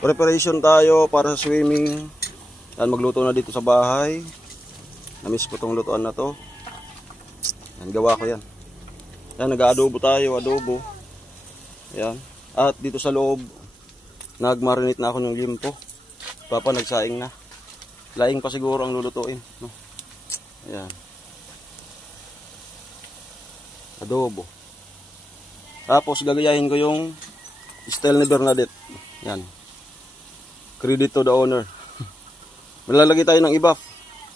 Preparation tayo para sa swimming. Yan, magluto na dito sa bahay. Namiss ko tong lutuan na to. Yan, gawa ko yan. Yan, nag-aadobo tayo, adobo. Yan. At dito sa loob, nagmarinate na ako ng limpo. Papa, nagsaing na. Laing pa siguro ang lulutuin. No? Yan. Adobo. Tapos, gagayahin ko yung style ni Bernadette. Yan. Credit to the owner. Malalagay tayo ng ibaf.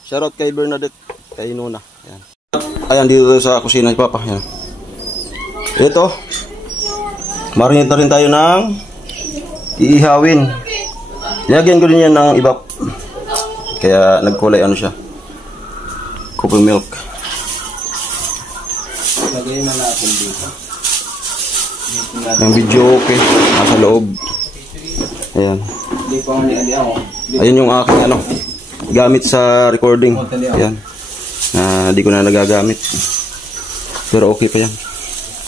Shoutout kay Bernadette, kay Nuna. Ayan. Ayan, dito sa kusina ni Papa. Ayan. Ito. Marinate na rin tayo ng iihawin. Lagyan ko rin yan ng ibaf. Kaya nagkulay ano siya. Cocoa milk. Lagay na natin dito. Yung video okay. Nasa loob. Ayan. Ayun yung aking ano, gamit sa recording. Ayan. Di ko na nagagamit. Pero okay pa yan.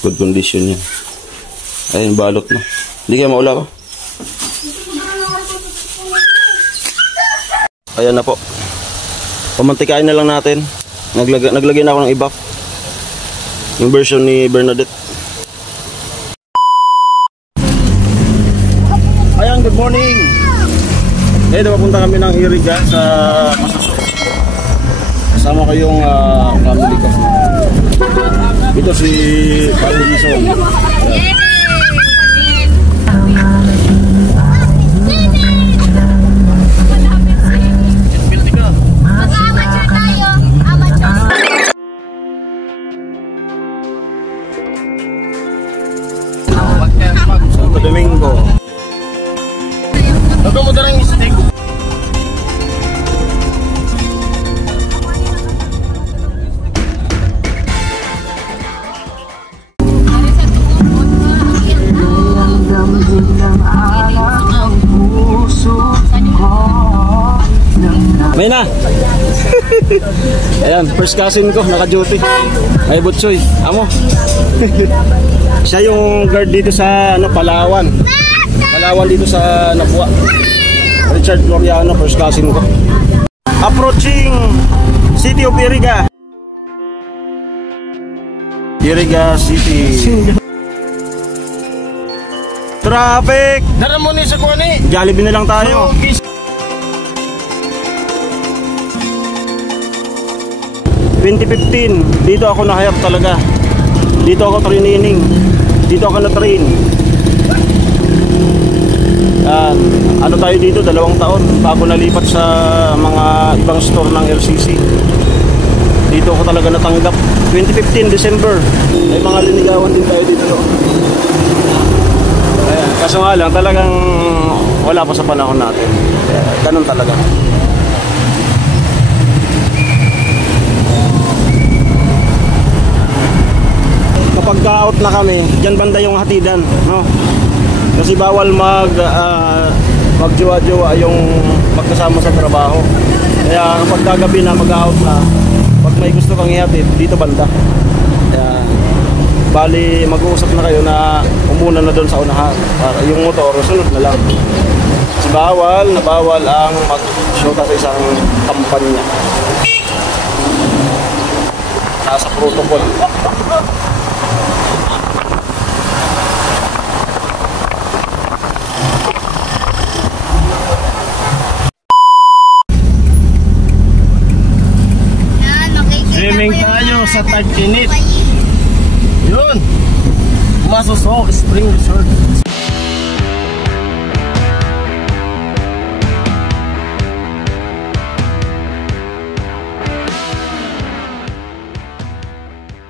Good condition yan. Ayun, balot na. Hindi kaya maula pa. Ayan na po. Pamantikain na lang natin. Naglagay na ako ng ibaf. Yung version ni Bernadette. Ayan, good morning. Ngayon, papunta kami ng Iriga sa Masuso. Kasama ko yung family ko. Ito si Paulison. Santo Domingo. Bago mo darang steak. May na. Ayan, first cousin ko, naka-duty. Ay, Butchoy. Amo. Siya yung guard dito sa Palawan. Palawan dito sa Napua. Richard Floriano, first cousin ko. Approaching City of Iriga. Iriga City. Traffic! Dara mo ni sa kuwani. Jollibee na lang tayo. 2015, dito ako nahayap talaga. Dito ako training. Dito ako na-train. Ano tayo dito, 2 taon bago nalipat sa mga ibang store ng LCC. Dito ako talaga natanggap. 2015 December. May mga linigawan din tayo dito. Ayan, kaso nga lang talagang wala pa sa panahon natin. Ganun talaga. Kapag out na kami, dyan banda yung hatidan, no? Kasi bawal magjowa-jowa yung magkasama sa trabaho. Kaya kapag kagabi na mag-out na, pag may gusto kang ihatid, dito banda. Kaya bali mag-uusap na kayo na umuna na doon sa unahan para yung motor sunod na lang. Kasi bawal ang mag-shoot sa isang kampanya. Nasa protocol. Swimming tayo sa tag-init. Yun. Masuso Spring Resort.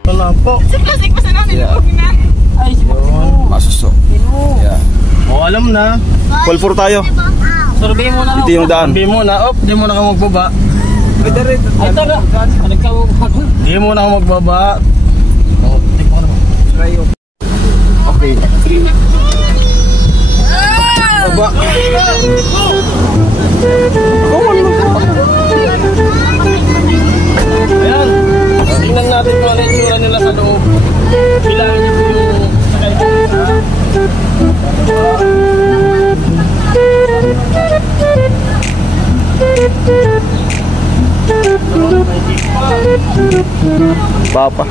Wala po. Plastic pa sana nilubog na. Ay, Masuso. Yeah. O alam na. Full 4 tayo. survey mo na. Ito yung daan. Di mo na, di mo na ka magbaba. Ay, taga. Di mo na ka magbaba. O, di mo na. Okay. baba. Ayan. Tingnan natin kung ano yung itsura nila sa loob. Bilangin niyo yung sakay ko. Papa.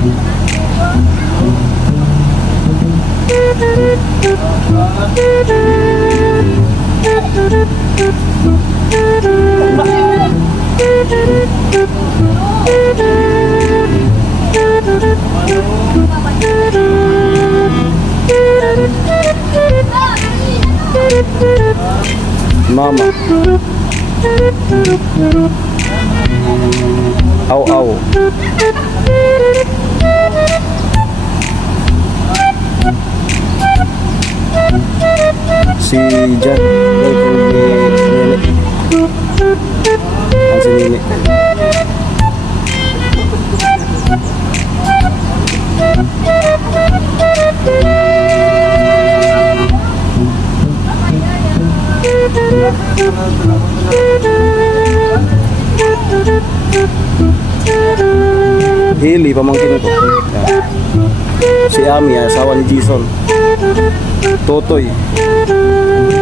Mama. Aw aw. Si Jan, girlfriend ni Nene. Ang si Nene. Hili, pamangkin ko. Yan. Si Ami, asawa ni Jason. Totoy,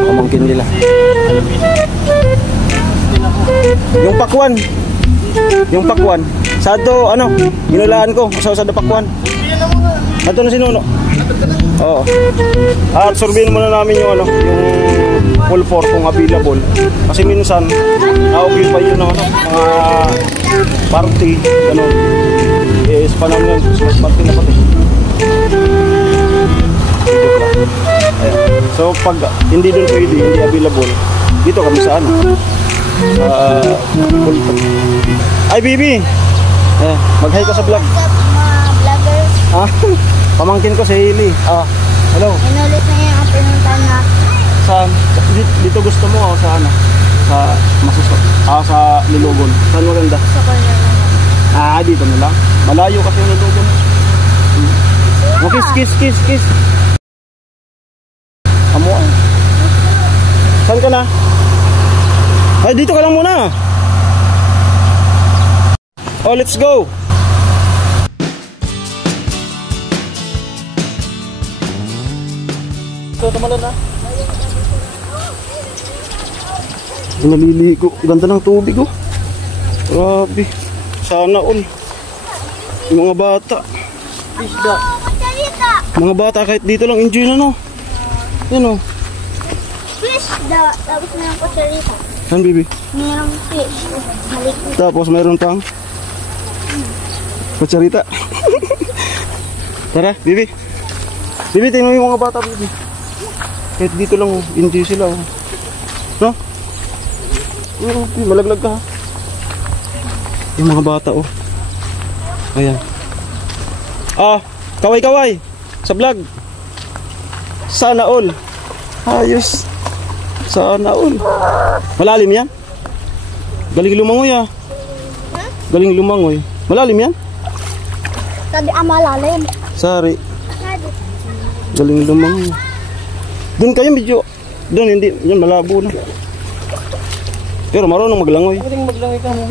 pamangkin nila. Yung pakwan. Sado, ano, inulaan ko. Sa pakwan. Ato na si Nuno. Oo. At surveyin muna namin yung ano, yung full 4 kung available. Kasi minsan, na-occupy yun ng ano, mga party, gano'n. Eh, sa panahon yun, Christmas party na pati. Ayan. So, pag hindi doon pwede, hindi available, dito kami sa ano, full 4. Ay, Bibi! Mag-hi ka sa vlog. Vlogger. Ah, pamangkin ko si Hailey. Hello. Inulit na yung pinuntahan na. Saan? Dito gusto mo o sa ano? Sa Masuso? Sa Lilogon. Saan maganda? Sa Korea naman. Dito na lang. Malayo kasi yung Lilogon. Kiss. Amo ay. Saan ka na? Ay, dito ka lang muna. Oh, let's go. Tumalan na. Naliligo. Ganda ng tubig oh. Grabe. Sana all. Yung mga bata. Isda. Mga bata kahit dito lang enjoy na no. Yan oh. Fish da. Tapos mayroong kutsarita. Saan Bibi? Mayroong fish. Malikot. Tapos mayroon pang kutsarita. Tara Bibi. Bibi tingnan mo yung mga bata Bibi. Kahit dito lang, enjoy sila. No? Malaglag ka ha. Yung mga bata oh. Ayan. Kaway. Sa vlog. Sana all. Ayos. Sana all. Malalim yan? Galing lumangoy ah. Galing lumangoy. Malalim yan? Sabi malalim. Sari. Galing lumangoy. Doon kayo medyo. Doon hindi. Yan malabo na. Pero marunong maglangoy. Maglangoy ka mo.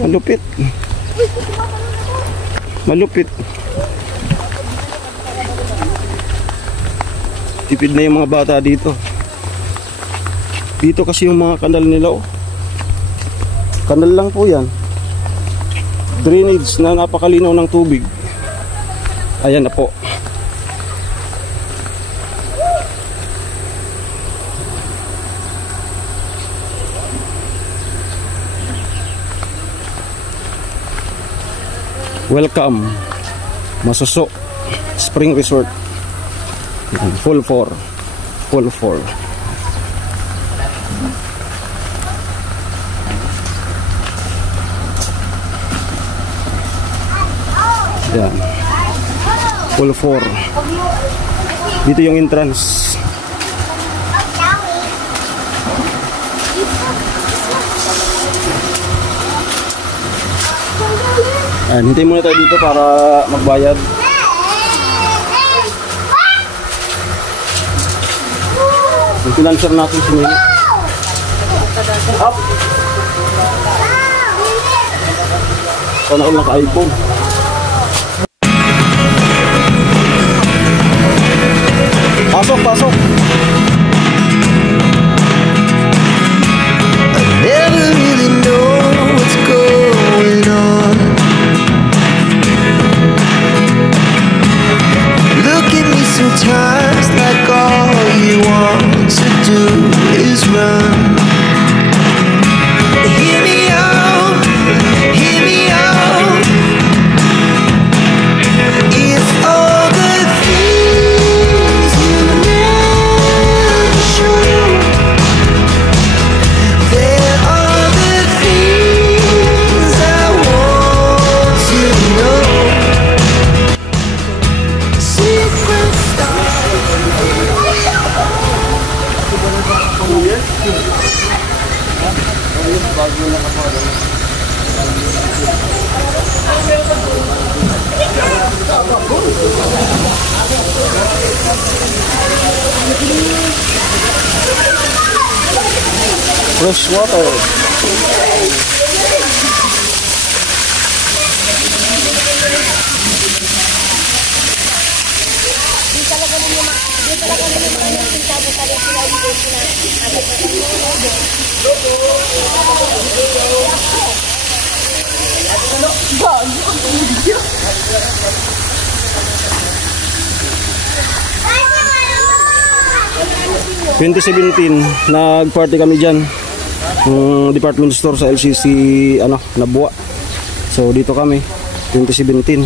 Malupit. Tipid na yung mga bata dito. Dito kasi yung mga kanal nila oh. Kanal lang po yan. Drainage na napakalinaw ng tubig. Ayan na po. Welcome Masuso Spring Resort. Full 4. Yan. Full 4. Dito yung entrance. Hintayin muna tayo dito para magbayad. Yung financer natin si Nene. Up! Sana all naka-iPhone. Pasok, pasok! Never really know what's going on. Look at me sometimes like all you want to do is run. Hear me out, hear me out. If all the things you never show, there are the things I want to know. Secret Fresh water. Ay, 2017, nag-party kami dyan. Department store sa LCC Nabua. So dito kami 2017.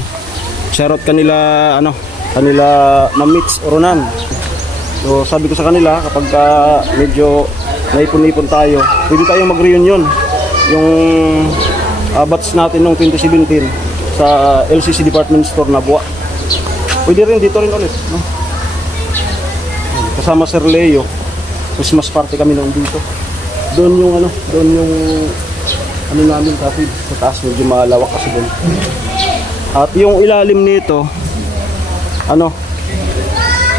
Shoutout kanila Ma'am Mitch Oronan. So sabi ko sa kanila kapag medyo naipon-ipon tayo, pwede tayong mag-reunion yung batch natin noong 2017 sa LCC Department Store Nabua. Pwede rin dito rin ulit, no? Kasama Sir Leo, Christmas party kami noon dito. Doon yung namin kasi sa taas medyo malawak kasi doon. At yung ilalim nito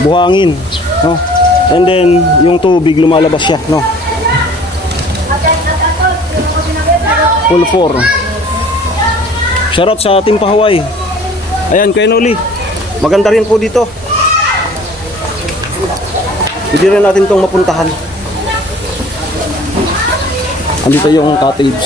buhangin, no? And then yung tubig lumalabas siya, no? Full 4. Shoutout sa Team Pahawaii. Ayan, Kuya Noli. Maganda rin po dito. Pwede rin natin itong mapuntahan. Andito yung cottage.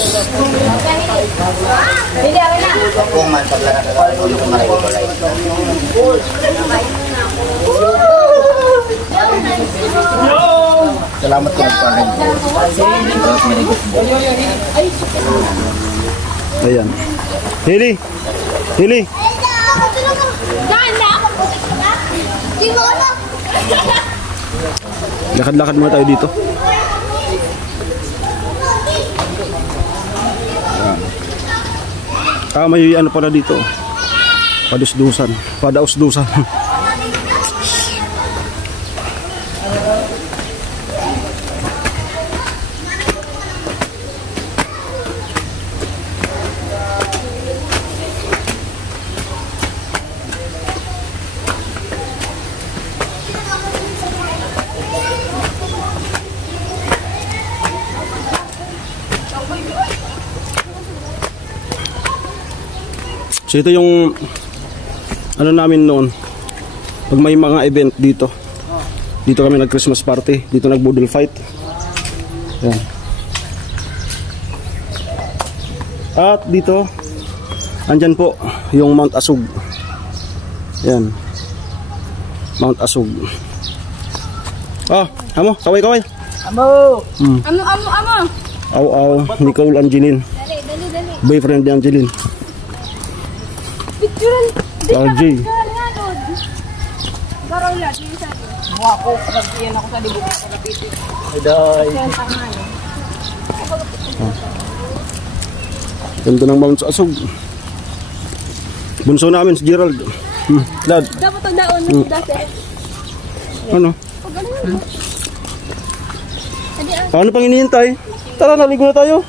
Salamat po sa akin. Ayan. Hili! Hili! Lakad-lakad muna tayo dito. May pala dito. Padusdusan. Padausdusan. So ito yung namin noon pag may mga event dito. Dito kami nag Christmas party, dito nag budol fight. Yan. At dito andyan po yung Mount Asug. Yan. Mount Asug. Amo, kaway. Amo! Amo! Aw, Nicole Angeline. Dali. Boyfriend ni Angeline. Picturean. LJ. Garaw lang, yung sabi. Mukha ko, nagsiyan ako sa libog ko napiti. Ganda ng Mount Asug. Bunso namin si Gerald. Dad. Dapat ang daon ng dati. Ano? Paano pang hinihintay? Tara, naligo na tayo.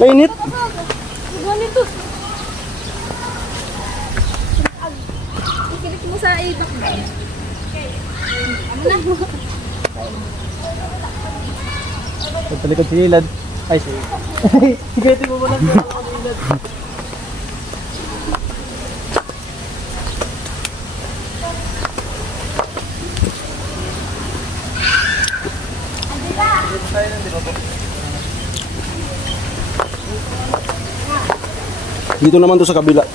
Mainit. Ganito. Ikilit mo sa ibak. Ano na? Pagtalikod si Lilad. Ay, sige. Pwede mo ba lang ito? Dito naman to sa kabila.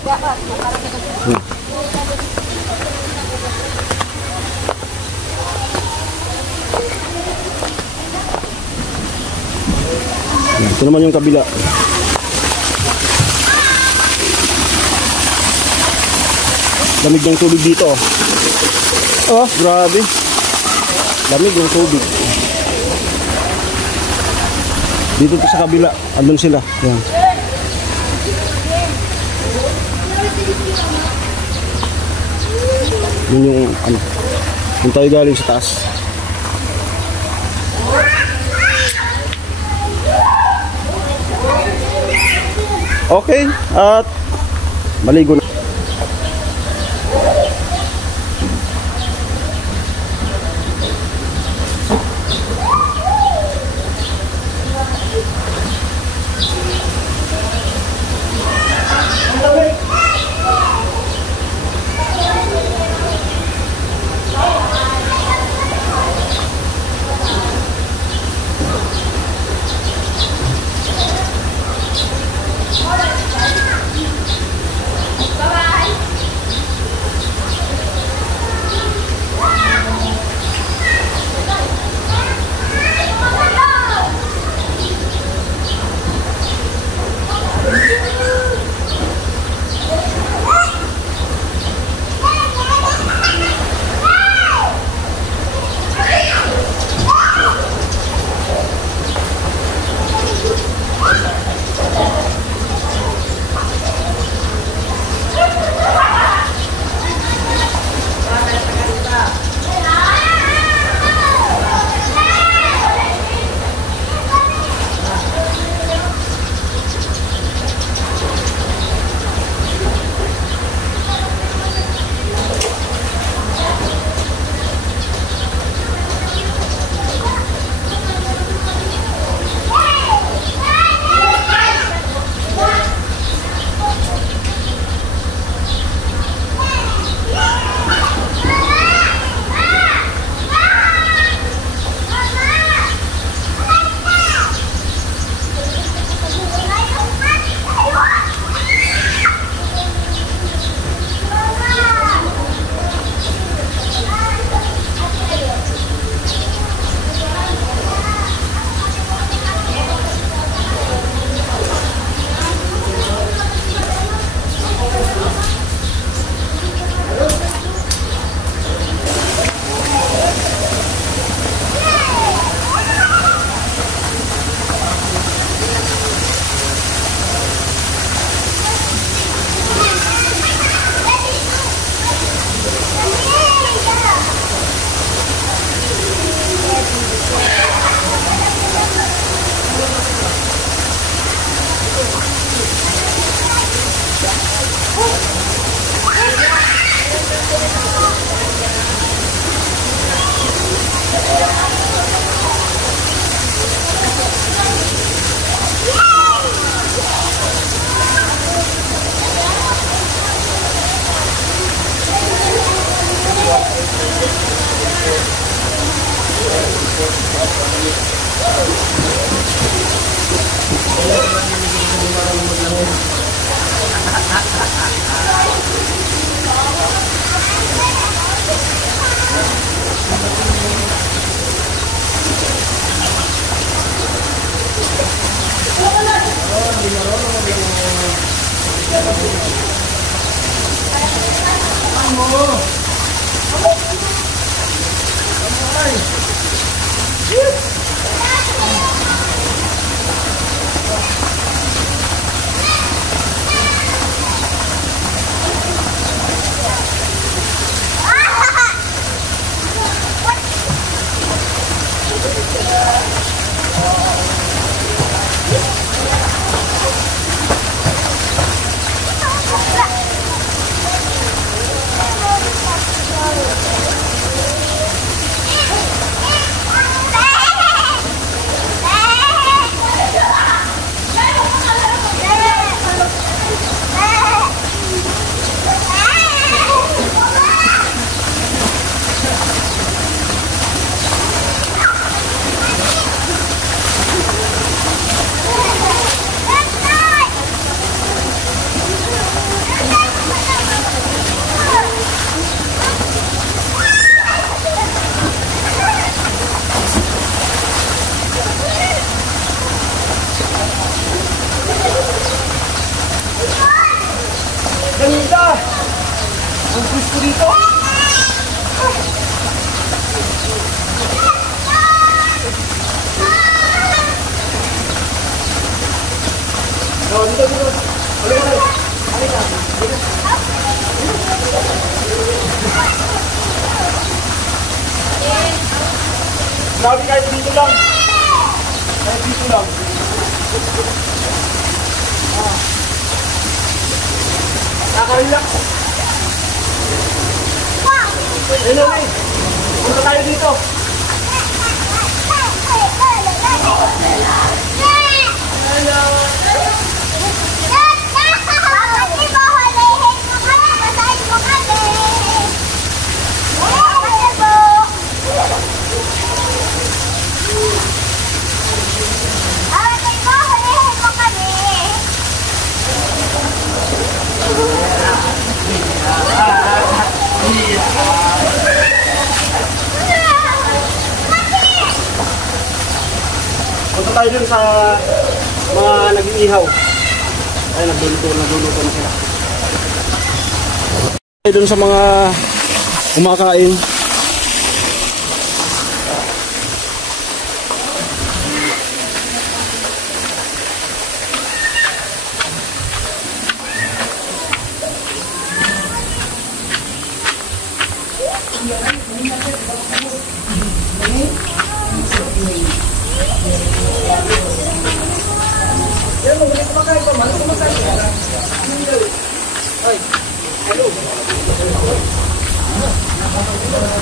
Ito naman yung kabila. Lamig ng tubig dito. Oh, grabe. Lamig ng tubig. Dito to sa kabila. Andun sila. Ayan. Yun yung ano. Yung tayo galing sa taas. Okay, at maligo na. Ang gusto dito. Sabi kahit dito lang. Kahit dito lang. Nakarelax. Hello, eh. Punta tayo dito. Punta tayo dun sa mga nag-iihaw. Ay, nagluluto na sila. Tayo dun sa mga kumakain.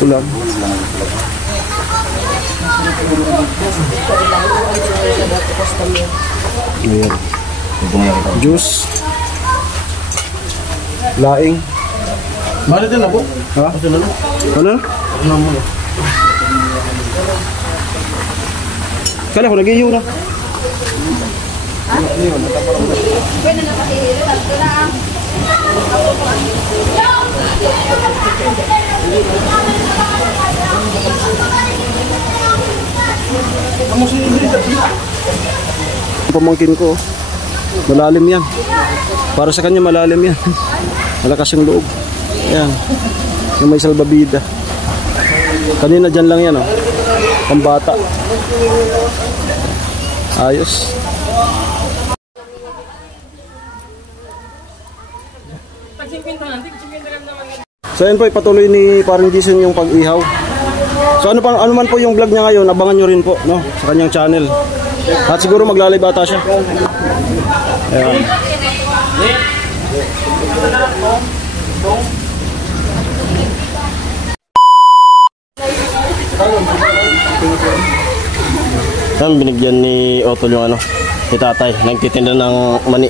Ulam. Ayan. Juice. Laing. Mana din na po? Ha? Ano? Kala ko nag-iyo na. Pamangkin ko, malalim yan. Para sa kanya malalim yan. Malakas yung loob. Yan. Yung may salbabida. Kanina dyan lang yan, oh. Pambata. Ayos. So yun po, ipatuloy ni parang Jason yung pag-ihaw. So ano man po yung vlog niya ngayon, abangan nyo rin po, no, sa kanyang channel. At siguro maglalay bata siya. Ayan. Saan binigyan ni Otol yung ano, ni tatay, nagtitinda ng mani.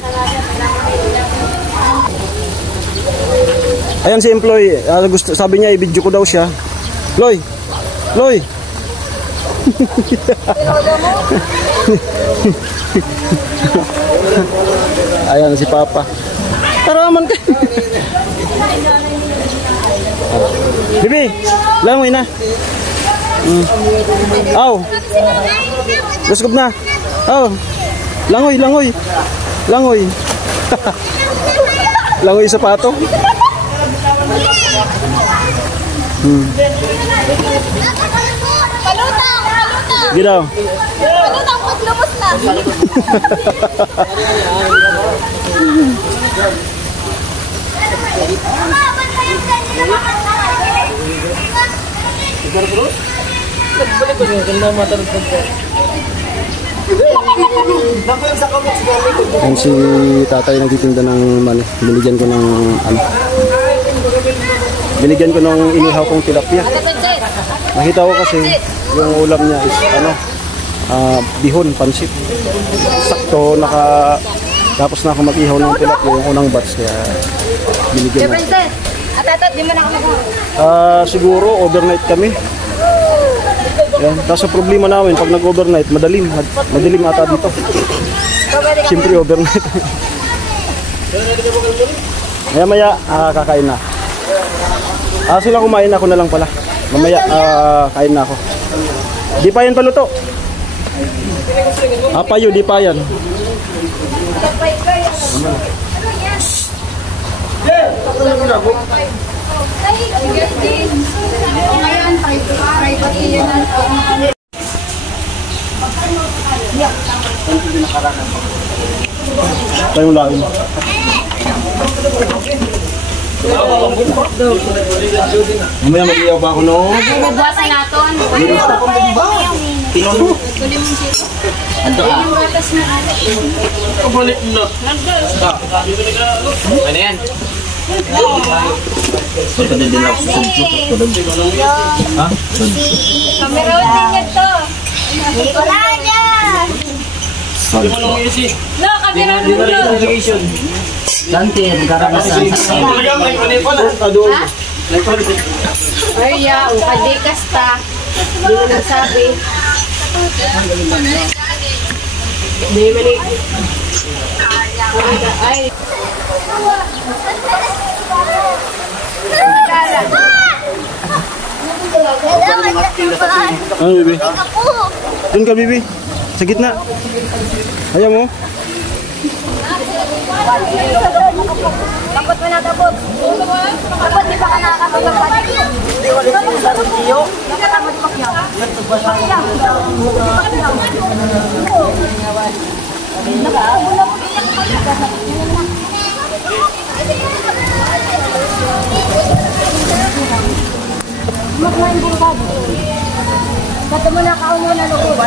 Ayan si employee, sabi niya i-video ko daw siya. Loy! Loy! Ayan si Papa. Taraman ka. Bibi, langoy na. Aw. Gusto na. Aw. Langoy, langoy. Langoy. Langoy sapato. Palutang! Palutang! Ginaw. Palutang paglubos na! Yan si tatay nagtitinda ng mani. Binigyan ko ng ano. Binigyan ko ng inihaw kong tilapia. Nakita ko kasi yung ulam niya is ano, bihon, pansit. Sakto tapos na ako mag-ihaw ng tilapia yung unang batch kaya binigyan ko. At di mo na ako Siguro overnight kami. Yan. Kaso problema namin pag nag-overnight, madilim ata dito. Siyempre overnight. Maya kakain na. Sila kumain, ako na lang pala. Mamaya kain na ako. Di pa yan paluto. Payo, di pa yan. Ngayon, private yun na. Tayo lain. Mamaya mag-iyaw pa ako no. Bubuwasan natin. Pinuno. Tuloy mo siya. Anto ka? Yung gatas na ata. Kabalik na. Ano yan? Pagkada din ako sa ha? Kamera din niya to. Nicolaya! No, kamera din to. Dante, karanasan sa Ay, ya, ukadi kasta. Hindi mo nagsabi. Hindi mo ni... Ay. Ano, Bibi? Doon ka, Bibi. Sa gitna. Ayaw mo? Dapat mo na dapat. Dapat di pa ka nakakapagpapalik. Hindi wala siya sa iyo. Dapat ka magpakyaw. Magmain din ka. Bato mo na kauno na loob.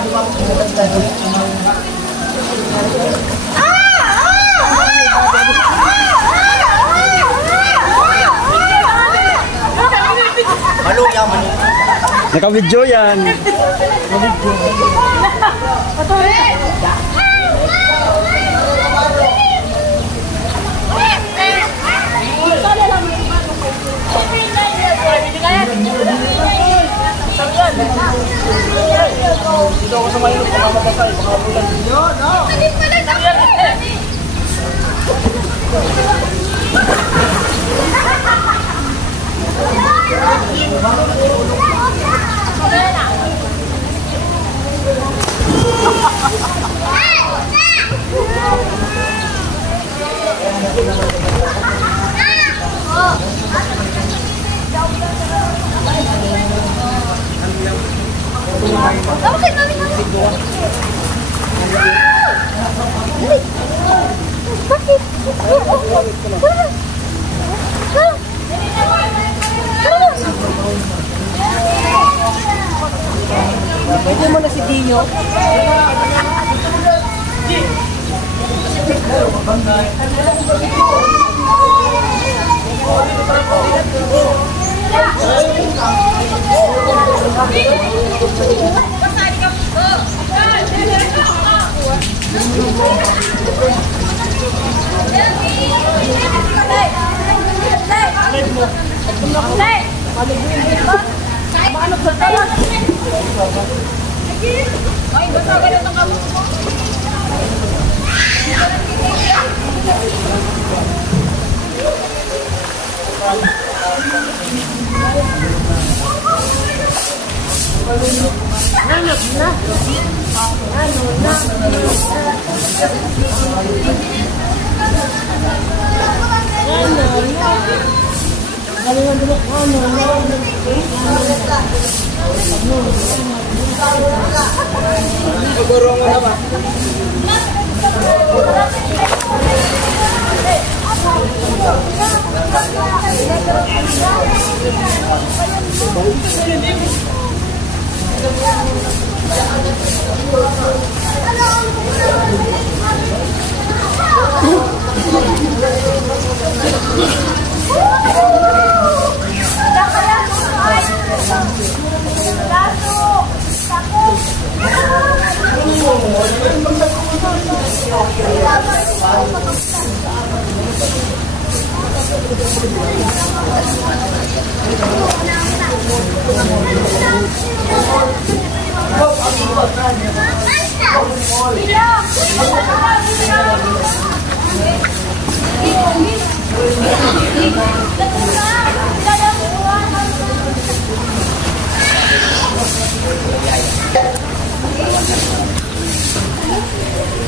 Naka-video yan. Dito ako sa Maynooth, baka mabasay, baka bulan. Bakit mami naman? Bakit? Pwede mo na si Dio. Ay, basta ganun ang kamot mo.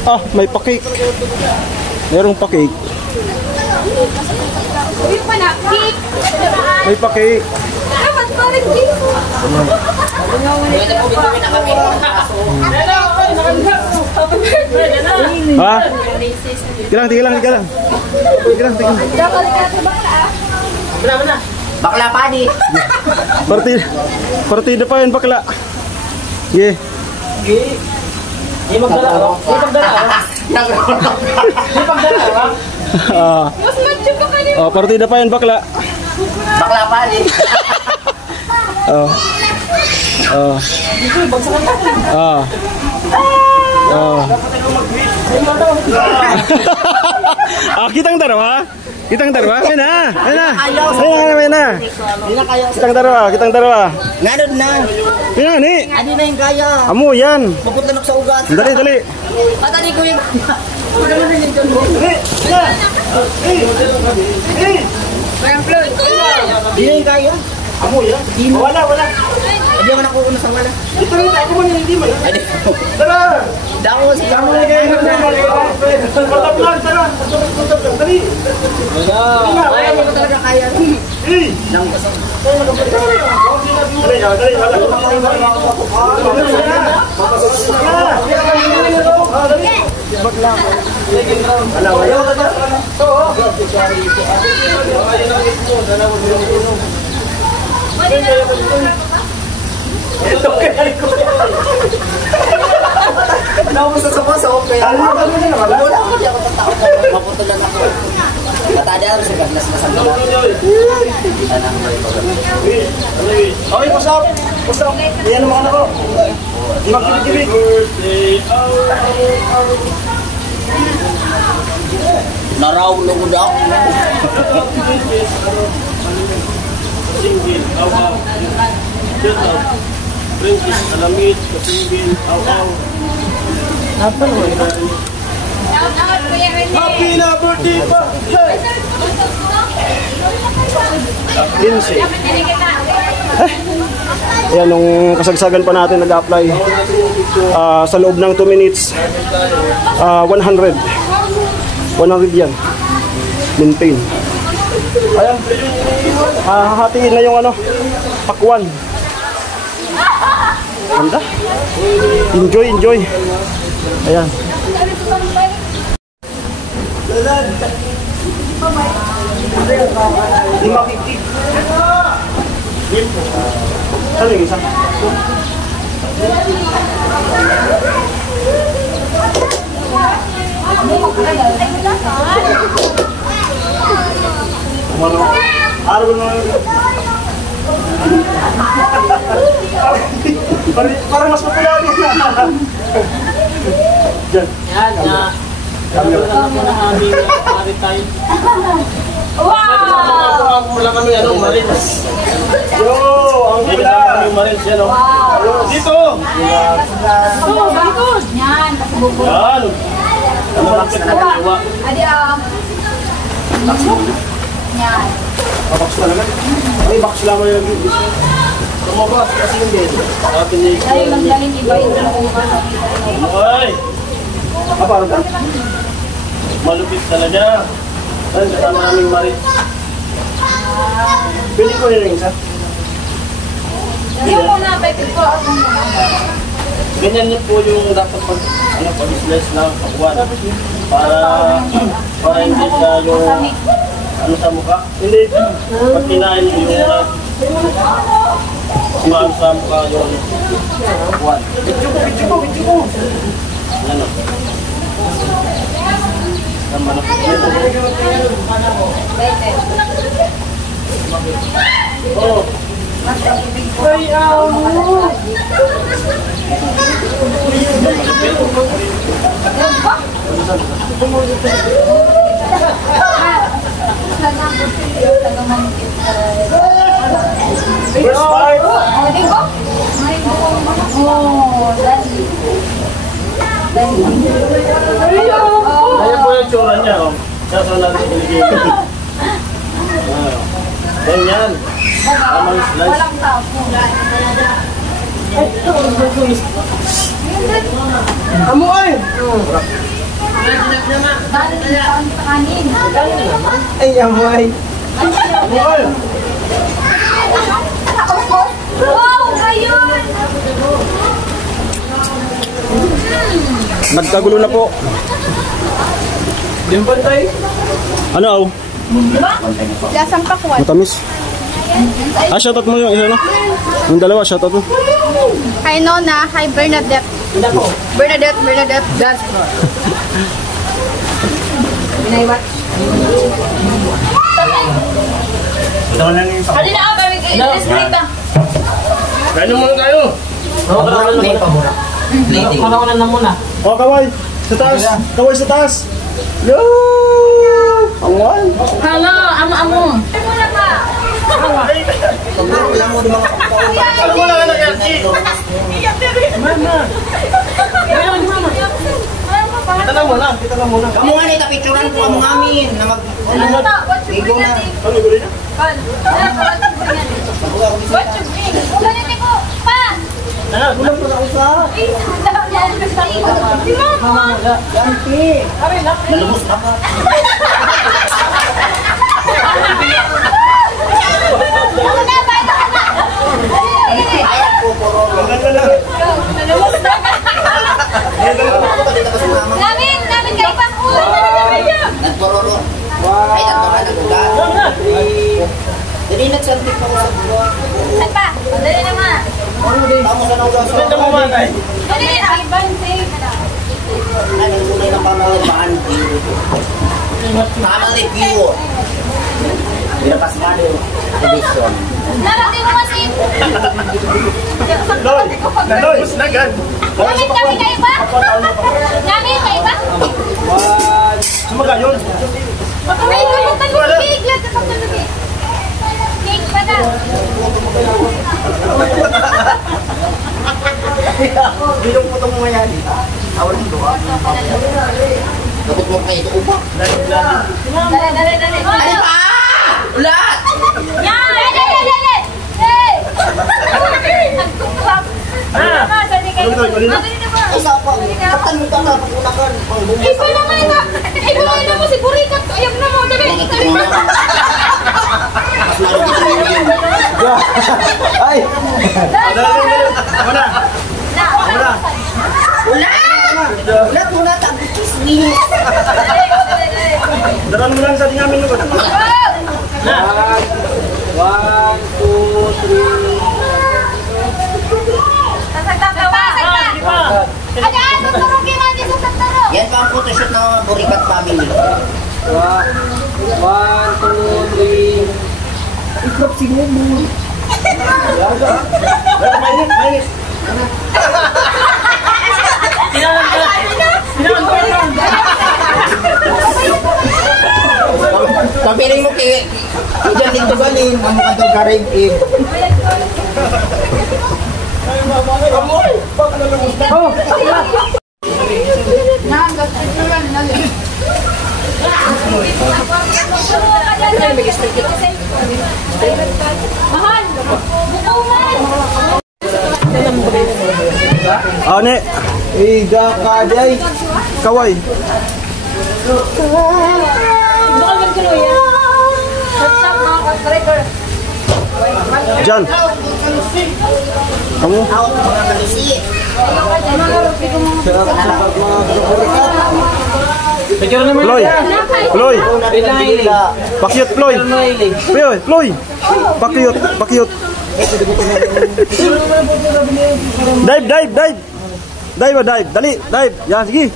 Ah, may pa-cake. Merong pa-cake. Uy, panakik. May pa-cake. Dapat pa rin dito. Ha? Tika lang. Bakla pa di. Partida pa yun, bakla. Yeah. Di magdala. Mas macho pa kanina. Oh, partida pa yun, bakla. Bakla pa di. Oh. Kitang darawa. Ayun na. Kitang darawa. Nganod na. Yan ni. Adi na yung kaya. Amo yan. Pupunta sa ugat. Dali. Patali ko yung... Di na yung kaya. Amo yan. Wala. Adi man ako una sa wala. Ito rin ako man hindi man. Adi. Tara. Dako si Tama na kayo. Patap lang, tara. Dali. Kaya mo talaga kaya. Eh. Nang kasam. Dali, wala. Naumusap sa mga sa okay. Wala ako di ako tatao. Maputulan ako. Matada ako siya gaglas na sa mga. Okay, pasap. Yan ang mga anak ko. Magkibig-kibig. Naraw lugod ako. Singgil, aw. Princess, alamit, kasingil, aw. Happy na birthday pa! Lindsay. Ayan, nung kasagsagan pa natin nag-apply sa loob ng 2 minutes 100 yan maintain. Ayan, hahatiin na yung pakwan. Ganda, enjoy. Ayan, Di makikik. Ano yung isa? Araw na. Parang mas popular yan. Diyan. Yan na. Wow! Wala kami Marines. Yo, ang ganda. Marines yan Dito. Oh, bakit? Yan, nakabubog. Yan. Adi, yan. Box talaga. Ay, box lang yung tumabas kasi hindi. Tayo lang galing iba yung Ay! Parang ka? Malupit talaga. Ay, kasama naming Marit. Pili ko yun yung isa. yung muna, pwede ko ako muna. Ganyan niyo po yung dapat pag-slice ng pakwan. Para hindi siya yung sa mukha. Hindi. Pag kinain yung sumam sa mukha yung pakwan. Video ko. Ano? Tama na. Oh. Ay, Ayan po yung tsura niya, Sasa natin iligay. Ganyan. Tamang slice. Walang tapo. Amo ay! Sa kanin. Ay, amoy. Wow, ayun! Nagkagulo na po. Yung pantay. Ano aw? Lasang pakwan. Matamis. Shoutout mo yung isa no? Yung dalawa, shoutout mo. Hi Nona, hi Bernadette. Bernadette. That's Halina ako, kami i-split na. Kain muna tayo. Kanawanan na muna. O, kaway. Sa taas. Kaway sa taas. Yo! Amoy. Hello, amo-amo. Ay, muna pa. Wala mo di mga Ano mo lang ang energy? Kita na muna. Kita na muna. Kamu nga nita picturean ko ang amin na mag Ano na? What you bring na. natin? Ano gulo niya? What you bring? Ganito ko. Pa! Ano? Gulo pa ako sa. Si Mama! Ganti. Malubos na ka. Ako na, pa! Ayan po puro. Namin kayo pa! Nagpororo. Ay, nagpororo na gugat. Jadi nagsantik pa ko sa buwa. Saan pa? Dali naman. Tamo sa nauga sa. Ito mo man ay. Dali, ang ibang safe. Ay, nagtunay ng pamalamaan. Pamalaking Binapas nga yung edition. Narating mo kasi. Loy! Loy! Nagad! Namin kayo ba? Namin kayo ba? Sumagayon! Ay, kayo talubig. Lahat ka talubig. Cake pa na. Bilong po itong mga yan. Awal mo doon. Dapat mo kayo ito upa. Dali. Ay pa! Ulat! Yan! Dali! Hey! Nagtuklap. Dali kayo. Dali na ba? Isa pa. Katan mo ka na. Pagkunakan. Iba naman ka. Iba naman mo si Burikat. Ayam na mo. Dali. Ay! Muna! Muna! Ulat mo na. Tabukis. Winis. Daran mo lang sa tingamin mo. One, two, three. Yan pa ang photoshoot ng Burikat family. One, two, three. Ikrop siguro mo. Mainit. Papiling mo kay Diyan din tugalin. Ang mukha daw karig. Mahal! Bukuman! Ane! Ida ka day. Kaway! Diyan! Kamu? Out mga kalusi. Ploy! Ploy! Pakyut, Ploy! Ploy! Pakyut! Dive! Dali! Dive! Yan, sige!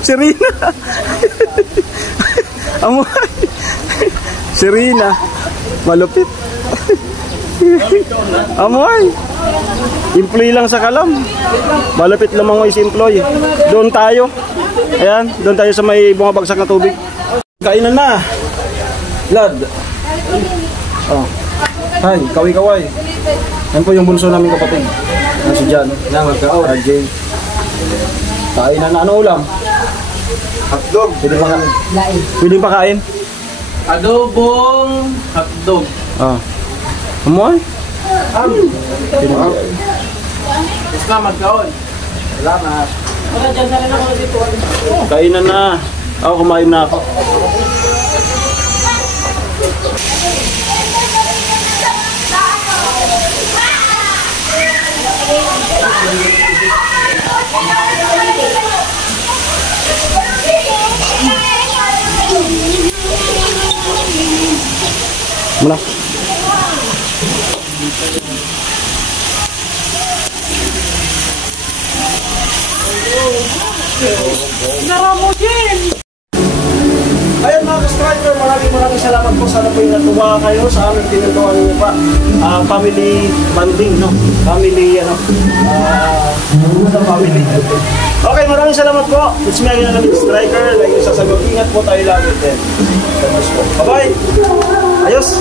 Serena! Amoy! Serena! Malupit! Amoy! Employee lang sa Kalam. Malupit lamang si employee. Doon tayo. Ayan, doon tayo sa may bumabagsak na tubig. Kainan na. Lad. Oh. Hi, kaway. Yan po yung bunso namin kapatid. Yan si Jan. Yan, magkao. RJ. Kainan na. Ano ulam? Hotdog. Pwede pa kain? Adobong hotdog. Ah. Amoy? Salamat kaon. Salamat. Kainan na. Ako, kumain na ako. Mula. Ayan mga ka-striker, maraming salamat po. Sana po yung natuwa kayo sa aming tinutuan niyo pa. Family bonding, no? Family, family. Okay, maraming salamat po. It's me again, striker. Like yung sasagot, ingat po tayo lagi din. Bye-bye. Ayos.